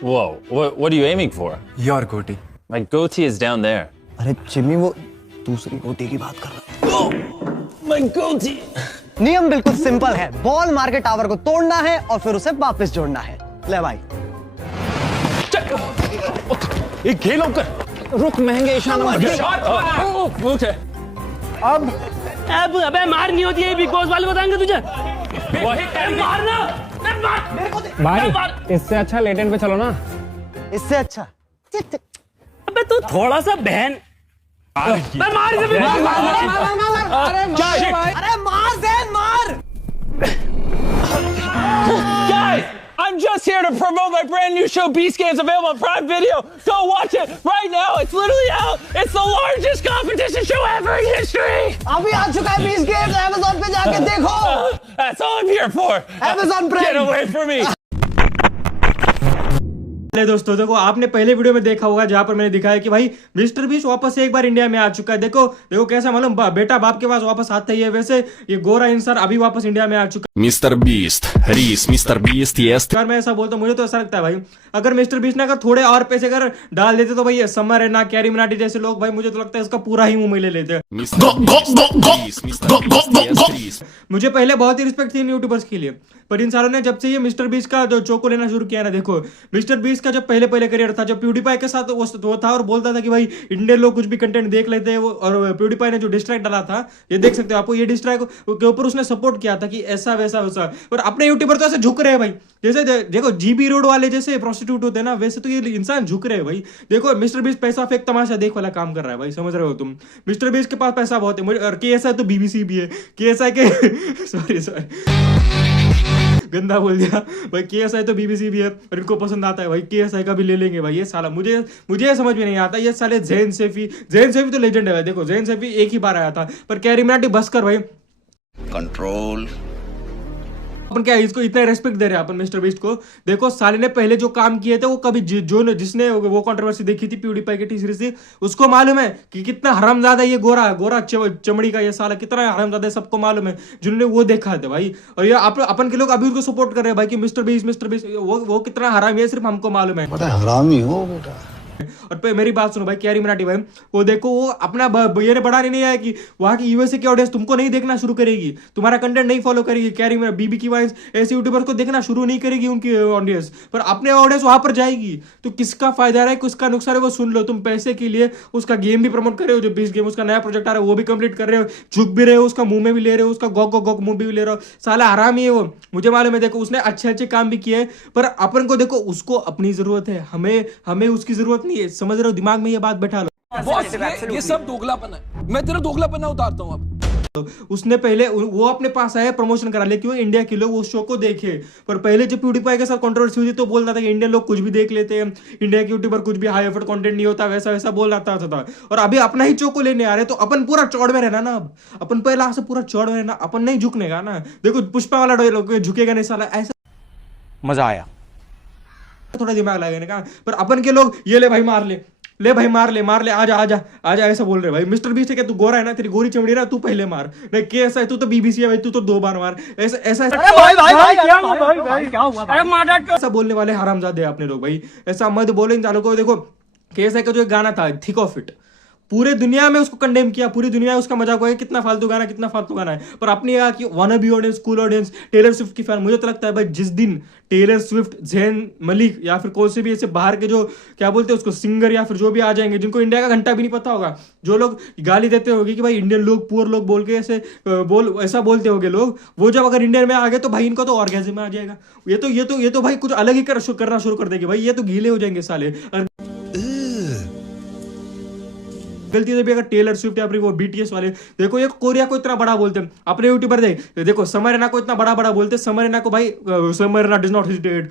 Whoa, what are you aiming for? Your goatee. My goatee is down there. अरे जिम्मी वो दूसरी गोटी की बात कर रहा है। My goatee! नियम बिल्कुल सिंपल है, बॉल मार के टावर को तोड़ना है और फिर उसे वापस जोड़ना है। ले भाई। ये खेल होकर रुक महंगे इशारा मत। ओके। अब अबे मार नहीं होती है, बिग बॉस वाले बताएंगे तुझे। मारना भाई इससे अच्छा लेट एंड पे चलो ना। इससे अच्छा अबे तू थोड़ा सा बहन मार अरे मार जैन मार। Guys, I'm just here to promote my brand new show, Beast Games, available on Prime Video. Go watch it right now. It's literally out. It's the largest competition show ever in history. अभी आ चुका है 20 games Amazon पे जाके देखो। That's all I'm here for. Amazon Prime. Get away from me. दोस्तों देखो, आपने पहले वीडियो में देखा होगा जहां पर मैंने दिखाया कि भाई मिस्टर बीस्ट वापस से एक बार इंडिया में आ चुका है। देखो देखो कैसा मालूम, बेटा बाप के पास वापस आता ही है। वैसे ये गोरा इंसान अभी वापस इंडिया में आ चुका है। मिस्टर बीस्ट रीस, मिस्टर बीस्ट यस। यार मैं ऐसा बोलता हूँ, मुझे तो ऐसा लगता है भाई, अगर मिस्टर बीस्ट ने अगर थोड़े और पैसे अगर डाल देते तो भाई समर है ना, कैरी मिनाटी जैसे लोग, भाई मुझे तो लगता है इसका पूरा ही मुंह ले लेते। मुझे पहले बहुत ही रिस्पेक्ट थी इन यूट्यूबर्स के लिए, पर इन सालों ने जब से ये मिस्टर बीस्ट का जो चोको लेना शुरू किया ना, देखो मिस्टर बीस्ट का जब पहले करियर था, जब प्यूडीपाई के साथ वो था और बोलता था कि भाई इंडियन लोग कुछ भी कंटेंट देख लेते हैं वो, और प्यूडीपाई ने जो डिस्ट्रैक्ट डाला था, ये देख सकते हो आपको, ये डिस्ट्रैक्ट के ऊपर उसने सपोर्ट किया था कि ऐसा वैसा वैसा। पर अपने यूट्यूबर तो ऐसे झुक रहे हैं भाई, जैसे देखो जीबी रोड वाले जैसे प्रोस्टिट्यूट होते हैं ना, वैसे तो ये इंसान झुक रहे हैं भाई। देखो मिस्टर बीस्ट पैसा फेंक तमाशा देख वाला काम कर रहा है भाई, समझ रहे हो तुम। मिस्टर बीस्ट के पास पैसा बहुत है, और KSI तो BBC भी है, KSI के सॉरी गंदा बोल दिया भाई, KSI तो BBC भी है और इनको पसंद आता है भाई, KSI का भी ले लेंगे भाई। ये साला मुझे समझ में नहीं आता, ये साले जैन सेफी तो लेजेंड है भाई। देखो जैन सेफी एक ही बार आया था, पर कैरी मिनाटी बस कर भाई, कंट्रोल। अपन क्या इसको इतना रेस्पेक्ट दे रहे हैं अपन मिस्टर बीस्ट को। देखो साले ने पहले जो काम किए थे वो कभी जिसने वो कंट्रोवर्सी देखी थी प्यूडीपाई की टी सीरीज से, उसको मालूम है कि कितना हरामजादा ये गोरा चमड़ी का ये साला कितना हरामजादा है, सबको मालूम है जिन्होंने वो देखा था भाई। और ये अपन के लोग अभी उसको सपोर्ट कर रहे हैं भाई कि मिस्टर बीस्ट वो कितना हरामी है, सिर्फ हमको मालूम है। हरामी हो बेटा। और मेरी बात सुनो भाई, कैरी मिनाटी भाई वो देखो, वो अपना ये बढ़ाने नहीं आया कि वहां की यूएसए की ऑडियंस तुमको नहीं देखना शुरू करेगी, तुम्हारा कंटेंट नहीं फॉलो करेगी। कैरी बीबी की वाइस ऐसे यूट्यूबर्स को देखना शुरू नहीं करेगी उनकी ऑडियंस, पर अपने ऑडियंस वहां पर जाएगी। तो किसका फायदा रहा है, किसका नुकसान है वो सुन लो। तुम पैसे के लिए उसका गेम भी प्रमोट कर रहे हो, जो 20 गेम उसका नया प्रोजेक्ट आ रहा है वो भी कंप्लीट कर रहे हो, झुक भी रहे हो, उसका मुंह में भी ले रहे हो, उसका गॉक मुंह भी ले रहे हो। साला हरामी है वो, मुझे मालूम है। देखो उसने अच्छे काम भी किए, पर अपन को देखो उसको अपनी जरूरत है, हमें उसकी जरूरत नहीं है। समझ रहे हो, दिमाग में ये बात बैठा लो। बॉस ये सब दोगलापन है, मैं तेरा दोगलापन उतारता हूं अब। उसने पहले वो अपने पास आया प्रमोशन करा ले, क्यों इंडिया के लोग उस शो को देखे। पर पहले जब प्यूडीपाई के साथ कंट्रोवर्सी हुई तो बोलता था कि इंडियन लोग कुछ भी देख लेते हैं, इंडिया के यूट्यूबर कुछ भी हाई एफर्ट कंटेंट नहीं होता, वैसा बोल रहा था। और अभी अपना ही चोको लेने आ रहे, तो अपन पूरा चौड़ में रहना ना। अब अपन पहला से पूरा चौड़ में रहना, अपन नहीं झुकने का ना। देखो पुष्पा वाला डायलॉग, झुकेगा नहीं साला, ऐसा मजा आया, थोड़ा दिमाग लगाने का। पर अपन के लोग ये ले भाई मार ले, आजा ऐसा बोल रहे भाई। मिस्टर बीस्ट है क्या, तू गोरा है ना, तेरी गोरी चमड़ी ना, तू पहले मार। नहीं KSI तू तो BBC है भाई, तू तो 2 बार मार। ऐसा ऐसा बोलने वाले हरामजादे अपने लोग भाई, ऐसा मत बोले इन सालों को। देखो KSI का जो एक गाना था थिक ऑफ इट, पूरे दुनिया में उसको कंडेम किया, पूरी दुनिया में उसका मजाक हुआ, कितना फालतू गाना है। पर अपनी यहाँ की wannabe audience, cool audience, Taylor Swift की फैन। मुझे तो लगता है भाई जिस दिन टेलर स्विफ्ट, जैन मलिक या फिर कोई से भी ऐसे बाहर के जो क्या बोलते हैं उसको सिंगर या फिर जो भी आ जाएंगे, जिनको इंडिया का घंटा भी नहीं पता होगा, जो लोग गाली देते होंगे कि भाई इंडियन लोग पुअर लोग बोल के ऐसा बोलते होंगे लोग, वो जब अगर इंडियन में आ गए तो भाई इनको तो ऑर्गेज़म में आ जाएगा। ये तो भाई कुछ अलग ही करना शुरू कर देंगे भाई, ये तो गीले हो जाएंगे साले। गलती से भी अगर टेलर स्विफ्ट या फिर वो BTS वाले, देखो ये कोरिया को इतना बड़ा बोलते हैं अपने यूट्यूबर, देखो समरना को इतना बड़ा बोलते हैं। समरना को भाई समरना does not hesitate,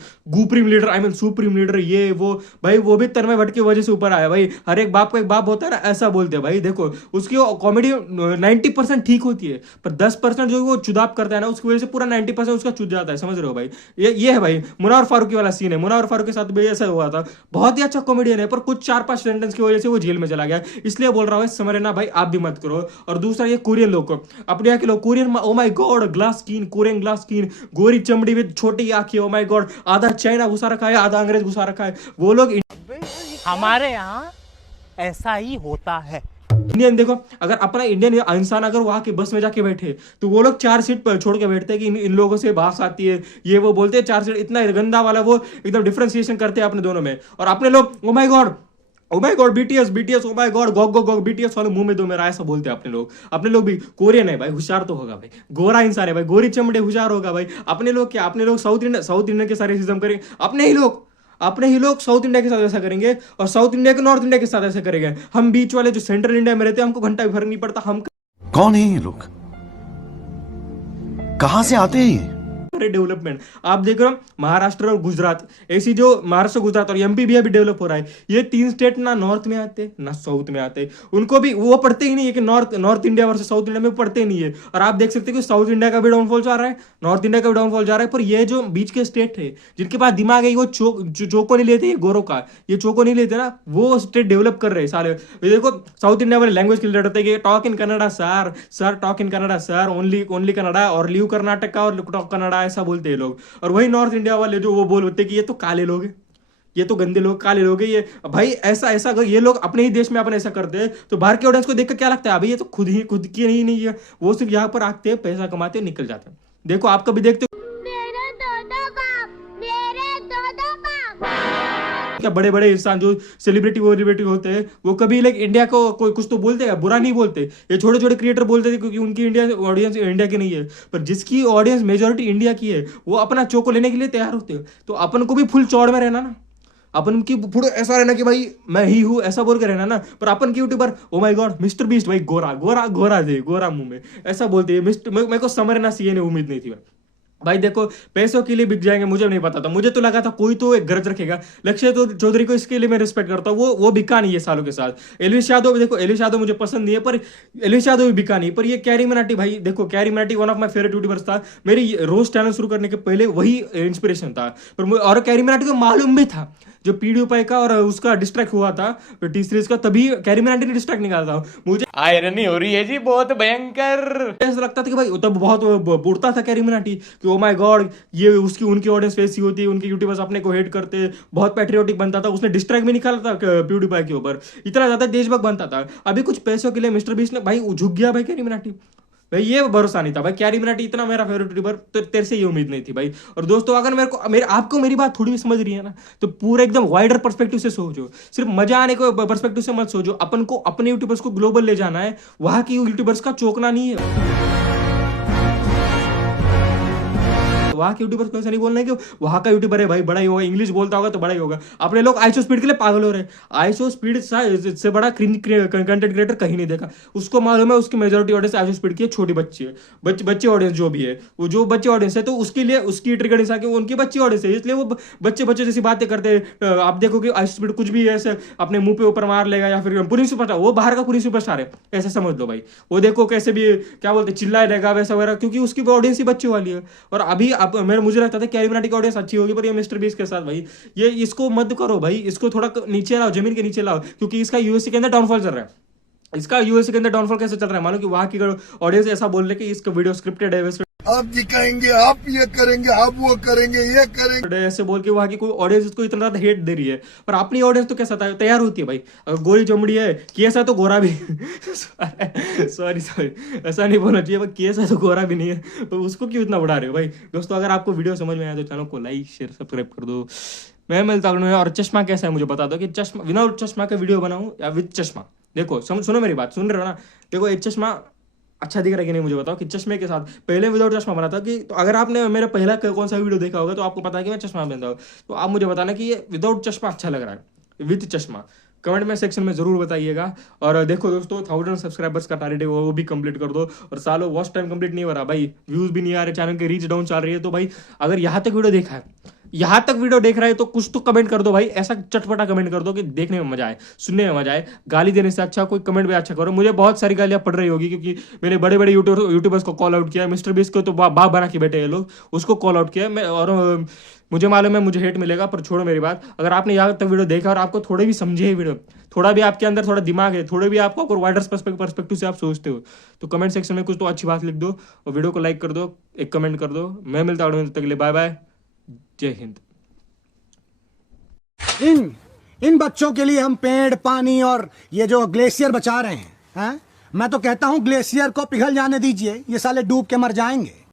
supreme leader, ये वो भाई, वो भी तन्मय भट्ट की वजह से ऊपर आया भाई। हर एक बाप का एक बाप होता है ना, ऐसा बोलते हैं भाई। देखो उसकी कॉमेडी 90% ठीक होती है, पर 10% जो वो चुदाप करता है ना, उसकी वजह से पूरा 90% उसका चुद जाता है। समझ रहे हो भाई, ये है भाई मुनावर फारूकी वाला सीन है। मुनावर फारूकी के साथ भी ऐसा हुआ था, बहुत ही अच्छा कॉमेडियन है, पर कुछ 4-5 सेंटेंस की वजह से वो जेल में चला गया। इसलिए इसलिए बोल रहा हूँ समझ ना भाई, आप भी मत करो। और दूसरा ये कोरियन लोग को, अपने यहाँ के लोग Korean, oh my God, glass skin, Korean glass skin, गोरी चमड़ी में छोटी आंखें, ओ माय गॉड, आधा चाइना घुसा रखा है, आधा अंग्रेज घुसा रखा है, वो लोग हमारे यहाँ ऐसा ही होता है। इंडियन देखो, अगर अपना इंडियन इंसान अगर वहां के बस में जाके बैठे तो वो लोग 4 सीट पर छोड़ के बैठते हैं कि इन लोगों से बात आती है, ये वो बोलते हैं 4 सीट, इतना गंदा वाला वो एकदम डिफरेंशिएशन करते हैं अपने दोनों में। और अपने लोग oh my God BTS oh my God go BTS वाले मुंह में दो मेरा, ऐसा बोलते हैं अपने लोग भी। कोरियन है भाई, होशियार तो होगा भाई, गोरा इंसान है भाई, गोरी चमड़े, होशियार होगा भाई। अपने लोग क्या, अपने लोग साउथ इंडियन के सारे सिस्टम करेंगे, अपने ही लोग साउथ इंडिया के साथ ऐसा करेंगे, और साउथ इंडिया के नॉर्थ इंडिया के साथ ऐसा करेंगे। हम बीच वाले जो सेंट्रल इंडिया में रहते हैं, हमको घंटा भी फर्क नहीं पड़ता, हम कौन है ये लोग, कहां से आते हैं ये? डेवलपमेंट आप देख रहे हो, महाराष्ट्र और गुजरात, ऐसी जो महाराष्ट्र, गुजरात और एमपी भी अभी डेवलप हो रहा है। ये 3 स्टेट ना नॉर्थ में आते ना साउथ में आते, उनको भी वो पढ़ते ही नहीं है कि north India versus south India में पढ़ते नहीं है। और आप देख सकते हैं कि साउथ इंडिया का भी डाउनफॉल जा रहा है, नॉर्थ इंडिया का भी डाउनफॉल जा रहा है। पर ये जो बीच के स्टेट है जिनके पास दिमाग है, वो चोको नहीं लेते, ये गोरों का ये चोको नहीं लेते ना, वो स्टेट डेवलप कर रहे हैं सारे। देखो साउथ इंडिया वाले लैंग्वेज के लिए डरते हैं कि talk in Kannada sir talk in Kannada sir, only Kannada और लीव कर्नाटका और टॉक कन्नड़ा, ऐसा बोलते हैं लोग। और वही नॉर्थ इंडिया वाले जो वो बोलते कि ये तो काले लोग हैं, ये तो गंदे लोग, काले लोग हैं ये। भाई ऐसा अगर ये लोग अपने ही देश में अपन ऐसा करते हैं तो बाहर के ऑडियंस को देखकर क्या लगता है, अभी ये तो खुद की नहीं है, वो सिर्फ यहाँ पर आते हैं, पैसा कमाते हैं, निकल जाते हैं। देखो आप कभी देखते क्या बड़े बड़े इंसान जो सेलिब्रिटी होते हैं, वो कभी लाइक इंडिया को कोई कुछ तो बोलते हैं, बुरा नहीं बोलते। ये छोटे छोटे क्रिएटर बोलते थे क्योंकि उनकी ऑडियंस इंडिया की नहीं है, पर जिसकी ऑडियंस मेजोरिटी इंडिया की है, वो अपना चोको लेने के लिए तैयार होते हैं। तो अपन को भी फुल चौड़ में रहना ना, अपन की फुल ऐसा रहना कि भाई मैं ही हूँ, ऐसा बोल के रहना ना। पर अपन की YouTuber oh my God mister beast भाई, गोरा मुंह में, ऐसा बोलते हैं। मेरे को समझना सीए ने उम्मीद नहीं थी भाई। देखो पैसों के लिए बिक जाएंगे, मुझे नहीं पता था, मुझे तो लगा था कोई तो एक गरज रखेगा। लक्ष्य तो चौधरी को इसके लिए मैं रिस्पेक्ट करता हूँ, वो बिका नहीं है सालों के साथ। एलविश यादव, देखो एलविश यादव मुझे पसंद नहीं है, पर एलविश यादव भी बिका नहीं। पर ये कैरी मराठी भाई, देखो carry Marathi one of my favourite YouTubers था, मेरी रोज चैनल शुरू करने के पहले वही इंस्पिरेशन था। पर और कैरी मराठी को मालूम भी था जो PewDiePie का और उसका डिस्ट्रैक्ट हुआ था टी सीरीज का, तभी कैरी मराठी ने डिस्ट्रैक्ट निकाला था। मुझे आयरनी हो रही है जी, बहुत भयंकर। ऐसा लगता था कि भाई तब बहुत उड़ता था कैरी मराठी कि ओ माय गॉड ये उनकी ऑडियंस वैसी होती है, उनके यूट्यूबर्स अपने को हेट करते, बहुत पैट्रियोटिक बनता था। उसने डिस्ट्रैक्ट भी निकाला था PewDiePie के ऊपर, इतना ज्यादा देशभक्त बनता था। अभी कुछ पैसों के लिए मिस्टर बीस्ट ने भाई झुक गया भाई कैरी मराठी भाई, ये भरोसा नहीं था भाई। कैरी मराठी इतना मेरा फेवरेट यूट्यूबर, तो तेरे से ये उम्मीद नहीं थी भाई। और दोस्तों अगर आपको मेरी बात थोड़ी भी समझ रही है ना, तो पूरा एकदम वाइडर पर्सपेक्टिव से सोचो, सिर्फ मजा आने को पर्सपेक्टिव से मत सोचो। अपन को अपने यूट्यूबर्स को ग्लोबल ले जाना है, वहां की यूट्यूबर्स का चौंकना नहीं है। वहां के यूट्यूबर्स को ऐसा नहीं बोलना है कि वहां का यूट्यूबर है भाई बड़ा ही होगा, इंग्लिश बोलता होगा तो बड़ा ही होगा। अपने लोग आईसो स्पीड के लिए पागल हो रहे हैं। आईसो स्पीड से बड़ा कंटेंट क्रिएटर कहीं नहीं देखा। उसको मालूम है उसकी मेजोरिटी ऑडियंस आईसो स्पीड की छोटी बच्ची है, बच्चे ऑडियंस जो भी है, वो जो बच्चे ऑडियंस है, तो उसके लिए उसकी ट्रिगर इंसान की उनकी बच्ची ऑडियंस है, इसलिए वो बच्चे जैसी बातें करते हैं। आप देखो कि आईसो स्पीड कुछ भी ऐसे अपने मुंह पे ऊपर मार लेगा, या फिर पुलिस सुपरस्टार, वो बाहर का पुलिस सुपरस्टार है, ऐसा समझ लो भाई। वो देखो कैसे भी क्या बोलते चिल्लाए रहेगा वैसा वगैरह, क्योंकि उसकी ऑडियंस ही बच्चे वाली है। और अभी मुझे लगता था कैरी मराठी की ऑडियंस अच्छी होगी, पर ये मिस्टर बीस्ट के साथ भाई ये इसको मत करो भाई, इसको थोड़ा नीचे लाओ, जमीन के नीचे लाओ, क्योंकि इसका यूएसए के अंदर डाउनफॉल चल रहा है। इसका यूएसए के अंदर डाउनफॉल कैसे चल रहा है, मानो कि वहां की ऑडियंस ऐसा बोल रहे कि इसका वीडियो स्क्रिप्टेड है, आप दिखाएंगे, आप ये करेंगे, आप वो करेंगे, ये करेंगे, ऐसे बोल के वहां की कोई ऑडियंस इसको इतना ज्यादा हेट दे रही है। पर अपनी ऑडियंस तो कैसा तैयार होती है भाई, अगर गोरी चमड़ी है, केस है तो गोरा भी सॉरी ऐसा नहीं बोलना चाहिए, पर केस है तो गोरा भी नहीं है, तो उसको क्यों इतना बढ़ा रहे हो भाई। दोस्तों अगर आपको वीडियो समझ में आया तो चैनल को लाइक शेयर सब्सक्राइब कर दो। मैं मिलता हूँ। और चश्मा कैसा है मुझे बता दो, कि चश्मा विदाउट चश्मा का वीडियो बनाऊं या विद चश्मा। देखो सुनो मेरी बात, सुन रहे हो ना। देखो एक चश्मा अच्छा दिख रहा है कि नहीं मुझे बताओ, कि चश्मे के साथ पहले विदाउट चश्मा बना था कि, तो अगर आपने मेरा पहला कौन सा वीडियो देखा होगा तो आपको पता है कि मैं चश्मा पहनता हूँ। तो आप मुझे बताना कि ये विदाउट चश्मा अच्छा लग रहा है विद चश्मा, कमेंट में सेक्शन में जरूर बताइएगा। और देखो दोस्तों 1000 सब्सक्राइबर्स का टारगेट है, वो भी कंप्लीट कर दो। और सालों वॉच टाइम कंप्लीट नहीं हो रहा भाई, व्यूज भी नहीं आ रहे, चैनल की रीच डाउन चल रही है। तो भाई अगर यहाँ तक वीडियो देखा है, यहाँ तक वीडियो देख रहा है, तो कुछ तो कमेंट कर दो भाई, ऐसा चटपटा कमेंट कर दो कि देखने में मजा आए, सुनने में मजा आए। गाली देने से अच्छा कोई कमेंट भी अच्छा करो। मुझे बहुत सारी गालियां पड़ रही होगी, क्योंकि मैंने बड़े बड़े यूट्यूबर्स को कॉल आउट किया। मिस्टर बीस्ट को तो बाप बना के बैठे हैं लोग, उसको कॉल आउट किया मैं। और मुझे मालूम है मुझे हेट मिलेगा, पर छोड़ो मेरी बात। अगर आपने यहाँ तक वीडियो देखा और आपको थोड़ी भी समझे है वीडियो, थोड़ा भी आपके अंदर थोड़ा दिमाग है, थोड़े भी आपको वाइडर पर्सपेक्टिव से आप सोचते हो, तो कमेंट सेक्शन में कुछ तो अच्छी बात लिख दो और वीडियो को लाइक कर दो, एक कमेंट कर दो। मैं मिलता हूँ तब तक के लिए, बाय बाय, जय हिंद। इन बच्चों के लिए हम पेड़, पानी और ये जो ग्लेशियर बचा रहे हैं, हैं? मैं तो कहता हूँ ग्लेशियर को पिघल जाने दीजिए, ये साले डूब के मर जाएंगे।